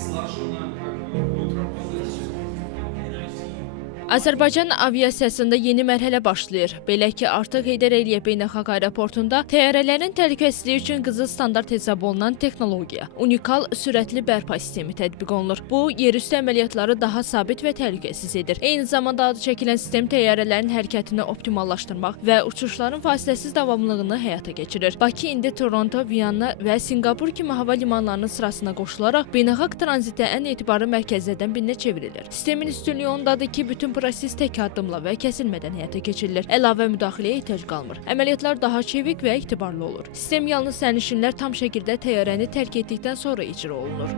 слаженно как бы будут работать. Azərbaycan aviasiyasında yeni mərhələ başlayır. Belə ki, artıq Heydər Əliyev Beynəlxalq Aeroportunda təyyarələrin təhlükəsizliyi üçün qızıl standart hesab olunan texnologiya, unikal sürətli bərpa sistemi tətbiq olunur. Bu, yerüstü əməliyyatları daha sabit və təhlükəsiz edir. Eyni zamanda adı çəkilən sistem təyyarələrin hərəkətini optimallaşdırmaq və uçuşların fasiləsiz davamlılığını həyata keçirir. Bakı indi Toronto, Viyana və Sinqapur kimi hava limanlarının sırasına qoşularaq beynəlxalq tranzitə ən etibarlı mərkəzlərdən birinə çevrilir. Sistemin üstünlüyü ondadır ki, bütün proses tək addımla və kəsilmədən həyata keçirilir. Əlavə müdaxiləyə ehtiyac qalmır. Əməliyyatlar daha çevik və etibarlı olur. Sistem yalnız sərnişinlər tam şəkildə təyyarəni tərk etdikdən sonra icra olunur.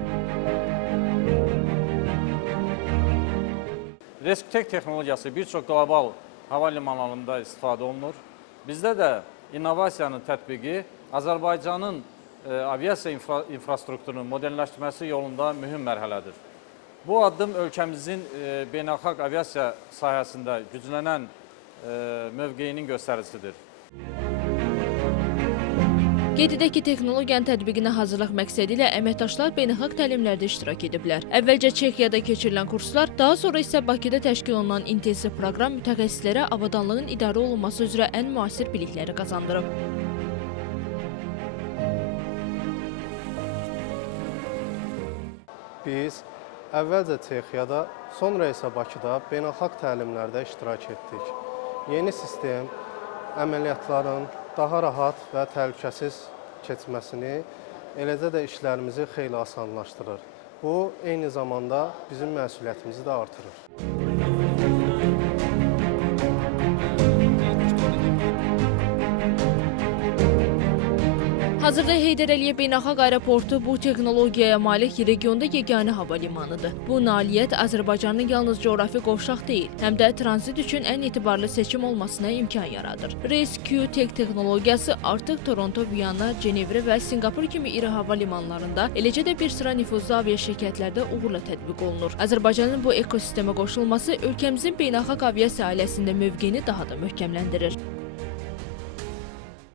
Reskutek texnologiyası bir çox qlobal hava limanlarında istifadə olunur. Bizdə də innovasiyanın tətbiqi Azərbaycanın aviasiya infrastrukturunun modernləşdirməsi yolunda mühüm mərhələdir. Bu addım ölkəmizin beynəlxalq aviasiya sahəsində güclənən mövqeyinin göstəricisidir. Qeyd edək ki, texnologiyanın tətbiqinə hazırlıq məqsədi ilə əməkdaşlar beynəlxalq təlimlərdə iştirak ediblər. Əvvəlcə Çexiyada keçirilən kurslar, daha sonra isə Bakıda təşkil olunan intensiv proqram mütəxəssislərə avadanlığın idarə olunması üzrə ən müasir bilikləri qazandırıb. Biz əvvəlcə Çexiyada, sonra isə Bakıda beynəlxalq təlimlərdə iştirak etdik. Yeni sistem əməliyyatların daha rahat və təhlükəsiz keçməsini, eləcə də işlərimizi xeyli asanlaşdırır. Bu, eyni zamanda bizim məsuliyyətimizi də artırır. Hazırda Heydər Əliyev Beynəlxalq Aeroportu bu texnologiyaya malik regionda yeganə hava limanıdır. Bu nailiyyət Azərbaycanın yalnız coğrafi qovşaq deyil, həm də tranzit üçün ən etibarlı seçim olmasına imkan yaradır. Reskutek texnologiyası artıq Toronto, Viyana, Cenevre və Sinqapur kimi iri hava limanlarında, eləcə də bir sıra nüfuzlu aviaşirkətlərdə uğurla tətbiq olunur. Azərbaycanın bu ekosistemə qoşulması ölkəmizin beynəlxalq aviasiya ailəsində mövqeyini daha da möhkəmləndirir.